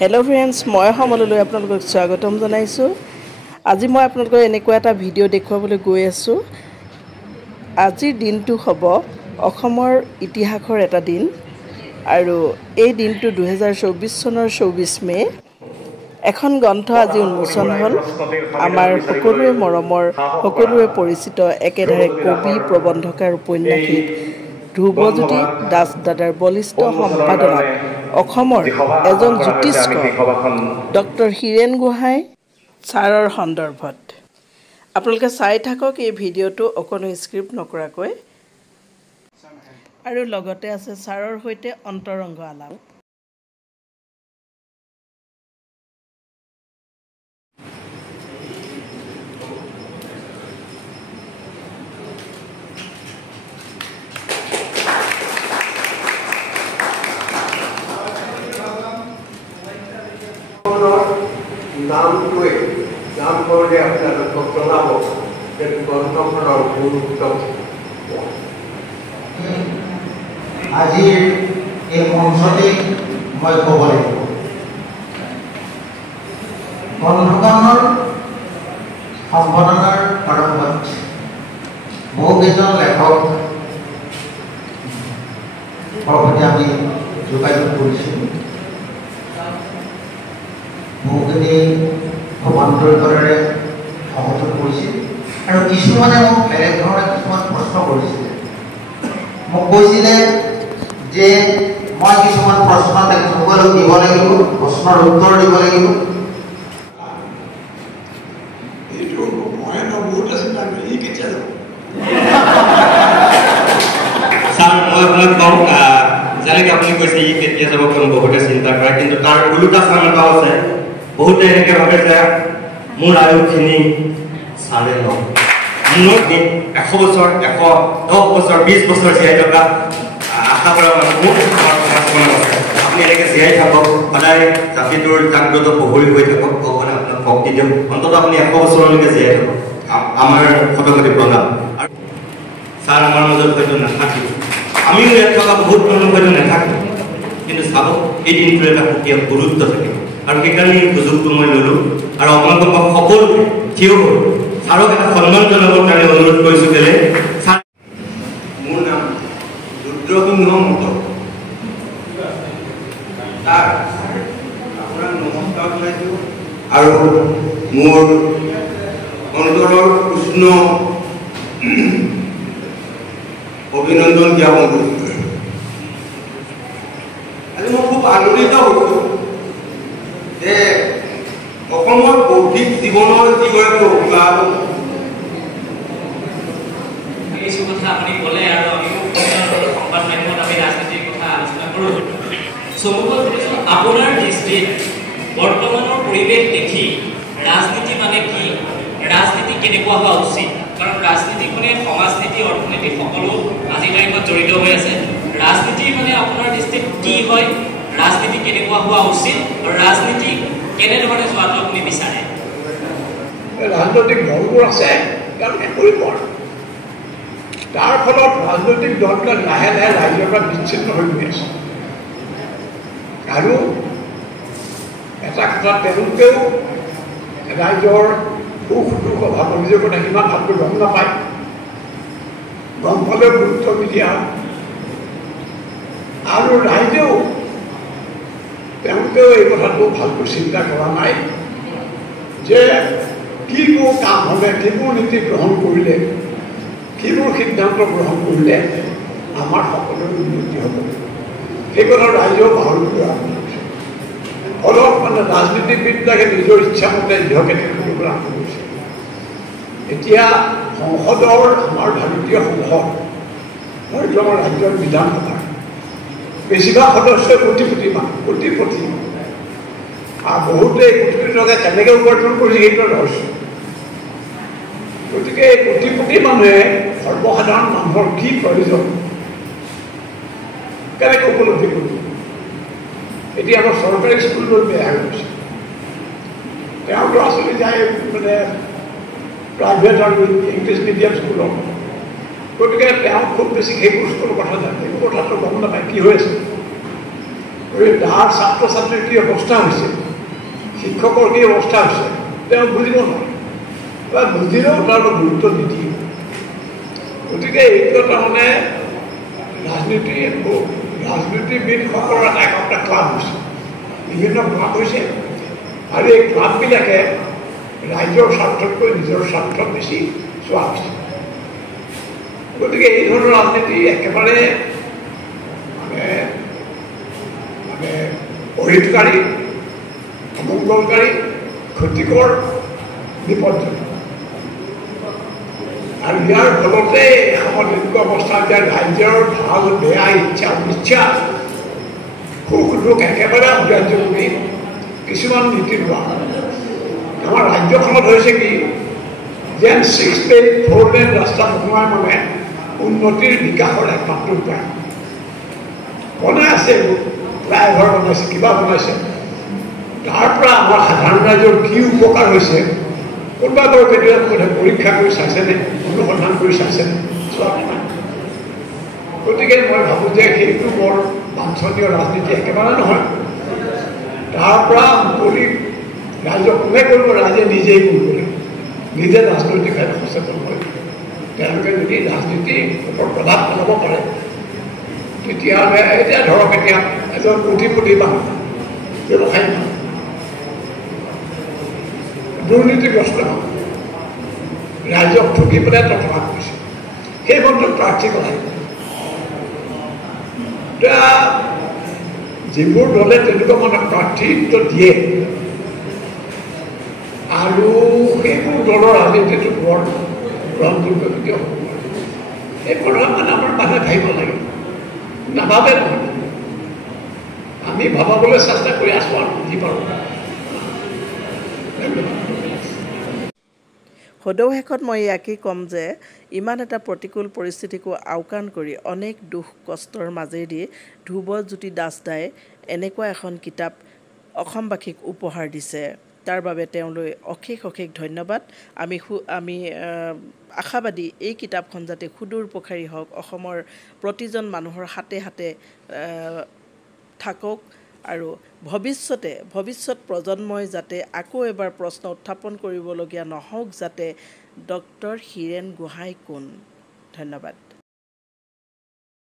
Hello friends मैं समलলৈ আপোনালোকক স্বাগতম জনাইছো। আজি মই আপোনালোকক এনেকুৱা এটা ভিডিও দেখুৱাবলৈ গৈ আছো। আজিৰ দিনটো হ'ব অসমৰ ইতিহাসৰ এটা দিন আৰু এই দিনটো 2024 চনৰ 24 মে এখন গ্ৰন্থ আজি উন্মোচন হ'ল। আমাৰ সকলোৱে মৰমৰ সকলোৱে পৰিচিত একেধাৰে কবি প্ৰবন্ধক আৰু উপন্যাসিক ধ্ৰুৱজ্যোতি দাস দাদাৰ বলিষ্ঠ সম্পাদনাত অসমৰ এজন জ্যোতিষ্ক ডক্টৰ হীৰেন গোহাঁই ছাৰৰ সন্দৰ্ভত আপোনালোকে চাই থাকক এই ভিডিওটো অকণো স্ক্ৰিপ্ট নকৰাকৈ আৰু লগতে আছে ছাৰৰ সৈতে অন্তৰংগ আলাপ। नाम कोई नाम बोले अपना तो प्रणामो के गौतम और गुरुत्तम আজি এই মঞ্চতে মই ক'ব লাগিব গ্ৰন্থখনৰ সম্পাদনাৰ প্ৰাৰম্ভত বহুকেইজন লেখক সৈতে আমি যোগাযোগ কৰিছিলোঁ। বহুখিনি সমান্তৰালভাৱে সহযোগ কৰিছিল আৰু কিছুমানে মোক বেলেগ ধৰণে কিছুমান প্ৰশ্ন কৰিছিলে। মোক কৈছিলে যে মই কিছুমান প্ৰশ্ন তেখেতসকলক দিব লাগিব, প্ৰশ্নৰ উত্তৰ দিব লাগিব। এইটো মই বহুত আছে তাৰ ই কেতিয়া যাব ছাৰ মই আপোনাক কওঁ যেনেকৈ আপুনি কৈছে ই কেতিয়া যাব বহুতে চিন্তা কৰে, কিন্তু তাৰ ওলোটা চাম এটাও আছে। বহুতে এনেকৈ ভাবে যে মোৰ আয়ুখিনি চাৰে ন মোৰ 100 বছৰ 110 বছৰ 20 বছৰ জীয়াই থকা আশা কৰা মানুহ আছে। আপুনি এনেকৈ জীয়াই থাকক, সদায় জাতিটোৰ জাগ্ৰত প্ৰহৰী হৈ থাকক, ভগৱানে আপোনাক শক্তি দিয়ক, অন্ততঃ আপুনি 100 বছৰলৈকে জীয়াই থাকক। আমাৰ ফটোকপি প্ৰণাম। আৰু ছাৰ আমাৰ মাজত হয়তো নাথাকিব, আমিও ইয়াত থকা বহুত মানুহ হয়তো নাথাকিব, কিন্তু চাব এই দিনটোৰ এটা সুকীয়া গুৰুত্ব থাকিব। আৰু সেইকাৰণে এই সুযোগটো মই ল'লোঁ আৰু আপোনালোকক সকলো থিয় হৈ ছাৰক এটা সন্মান জনাবৰ কাৰণে অনুৰোধ কৰিছোঁ। কেলে ছাৰ মোৰ নাম ৰুদ্ৰসিংহ মত তাৰ আপোনাক নমস্কাৰ জনাইছোঁ আৰু মোৰ অন্তৰৰ উষ্ণ অভিনন্দন জ্ঞাপন কৰিছোঁ। আজি মই খুব আনন্দিত হৈছোঁ যে অসমৰ বৌদ্ধিক জীৱনৰ যিগৰাকী অভিভাৱক কিছু কথা আপুনি ক'লে আৰু আমিও সংবাদ মাধ্যমত আমি ৰাজনীতিৰ কথা আলোচনা কৰোঁ। চমুকৈ সুধিছোঁ আপোনাৰ দৃষ্টিত বৰ্তমানৰ পৰিৱেশ দেখি ৰাজনীতি মানে কি, ৰাজনীতি কেনেকুৱা হোৱা উচিত? কাৰণ ৰাজনীতিখনে সমাজনীতি অৰ্থনীতি সকলো আজিৰ তাৰিখত জড়িত হৈ আছে। ৰাজনীতি মানে আপোনাৰ দৃষ্টিত কি হয়, ৰাজনীতি কেনেকুৱা হোৱা উচিত আৰু ৰাজনীতি কেনেধৰণে যোৱাটো আপুনি বিচাৰে? ৰাজনৈতিক দলবোৰ আছে তেওঁলোকে কৰিব, তাৰ ফলত ৰাজনৈতিক দলবিলাক লাহে লাহে ৰাইজৰ পৰা বিচ্ছিন্ন হৈ গৈ আছে। আৰু এটা কথা তেওঁলোকেও ৰাইজৰ সুখ দুখ অভাৱ অভিযোগৰ কথা কিমান ভালকৈ গম নাপায়, গম পালেও গুৰুত্ব নিদিয়া হয়। আৰু ৰাইজেও তেওঁলোকেও এই কথাটো ভালকৈ চিন্তা কৰা নাই যে কিবোৰ কাম হ'লে, কিবোৰ নীতি গ্ৰহণ কৰিলে, কিবোৰ সিদ্ধান্ত গ্ৰহণ কৰিলে আমাৰ সকলোৰে উন্নতি হ'ব, সেই কথা ৰাইজেও পাহৰি যোৱা ফলত মানে ৰাজনীতিবিদবিলাকে নিজৰ ইচ্ছামতে নিজকে কৰিবলৈ আৰম্ভ কৰিছে। এতিয়া সংসদৰ আমাৰ ভাৰতীয় সংসদ ভাৰতীয় আমাৰ ৰাজ্যৰ বিধানসভাৰ বেছিভাগ সদস্যই কোটিপতি মানুহ, কোটিপতি, আৰু বহুতে কোটি টকা কেনেকৈ উপাৰ্জন কৰিছে সেইটো ৰহস্য। গতিকে এই কোটিপতি মানুহে সৰ্বসাধাৰণ মানুহৰ কি প্ৰয়োজন কেনেকৈ উপলব্ধি কৰিব? এতিয়া আমাৰ চৰকাৰী স্কুলবোৰ বেয়া হৈ গৈছে, তেওঁৰ ল'ৰা ছোৱালী যায় মানে প্ৰাইভেট আৰু ইংলিছ মিডিয়াম স্কুলত, গতিকে তেওঁ খুব বেছি সেইবোৰ স্কুলৰ কথা জানে, সেইবোৰ কথাটো গম নাপায় কি হৈ আছে। তাৰ ছাত্ৰ ছাত্ৰীৰ কি অৱস্থা হৈছে, শিক্ষকৰ কি অৱস্থা হৈছে তেওঁ বুজিব নোৱাৰে বা বুজিলেও তাৰ গুৰুত্ব নিদিয়ে। গতিকে এইটো তাৰমানে ৰাজনীতিবিদসকলৰ এটা একোটা ক্লাব হৈছে, বিভিন্ন ক্লাব হৈছে, আৰু এই ক্লাববিলাকে ৰাইজৰ স্বাৰ্থতকৈ নিজৰ স্বাৰ্থত বেছি চোৱা হৈছে। গতিকে এই ধৰণৰ ৰাজনীতি একেবাৰে মানে অহিতকাৰী, অমংগলকাৰী, ক্ষতিকৰ, বিপদজনক। আৰু ইয়াৰ ফলতে এসময়ত এনেকুৱা অৱস্থা যে ৰাইজৰ ভাল বেয়া ইচ্ছা অনিচ্ছা সুখ দুখ একেবাৰে অগ্ৰাহ্য কৰি কিছুমান নীতি লোৱা। আমাৰ ৰাজ্যখনত হৈছে কি যেন 6 লেন 4 লেন ৰাস্তা বনোৱাই মানে উন্নতিৰ বিকাশৰ একমাত্ৰ উপায়। বনাই আছে, ফ্লাইঅভাৰ বনাইছে, কিবা বনাইছে, তাৰ পৰা আমাৰ সাধাৰণ ৰাইজৰ কি উপকাৰ হৈছে কোনোবা বাৰু কেতিয়াবা পৰীক্ষা কৰি চাইছেনে, অনুসন্ধান কৰি চাইছেনে, চোৱা নাই। গতিকে মই ভাবোঁ যে সেইটো বৰ বাঞ্ছনীয় ৰাজনীতি একেবাৰে নহয়। তাৰ পৰা মুকলি ৰাইজক কোনে কৰিব, ৰাইজে নিজেই কৰিব লাগিব, নিজে ৰাজনৈতিকভাৱে সচেতন হয়। তেওঁলোকে যদি ৰাজনীতিৰ ওপৰত প্ৰভাৱ পেলাব পাৰে তেতিয়াহ'লে এতিয়া ধৰক এতিয়া এজন কোটিপতি মানুহ, ব্যৱসায়ী মানুহ, দুৰ্নীতিগ্ৰস্ত মানুহ, ৰাইজক ঠগি পেলাই তথা কৰিছে, সেই বন্ধুক প্ৰাৰ্থী কৰাই। এতিয়া যিবোৰ দলে তেনেকুৱা মানুহক প্ৰাৰ্থিত্ব দিয়ে আৰু সেইবোৰ দলৰ ৰাজনীতিটো বৰ গ্ৰহণযোগ্য কেতিয়াও হ'ব নোৱাৰে। এইবোৰ মানে আমাৰ মানুহে ভাবিব লাগে, নাভাবে নহয়। আমি ভাবাবলৈ চেষ্টা কৰি আছোঁ আৰু বুজি পাৰোঁ। সদৌ শেষত মই ইয়াকেই ক'ম যে ইমান এটা প্ৰতিকূল পৰিস্থিতিকো আওকাণ কৰি অনেক দুখ কষ্টৰ মাজেদি ধ্ৰুৱজ্যোতি দাসদাই এনেকুৱা এখন কিতাপ অসমবাসীক উপহাৰ দিছে। তাৰ বাবে তেওঁলৈ অশেষ অশেষ ধন্যবাদ। আমি আশাবাদী এই কিতাপখন যাতে সুদূৰ প্ৰসাৰী হওক, অসমৰ প্ৰতিজন মানুহৰ হাতে হাতে থাকক, আৰু ভৱিষ্যত প্ৰজন্মই যাতে আকৌ এবাৰ প্ৰশ্ন উত্থাপন কৰিবলগীয়া নহওক যাতে ডক্টৰ হীৰেণ গোহাঁই কোন। ধন্যবাদ।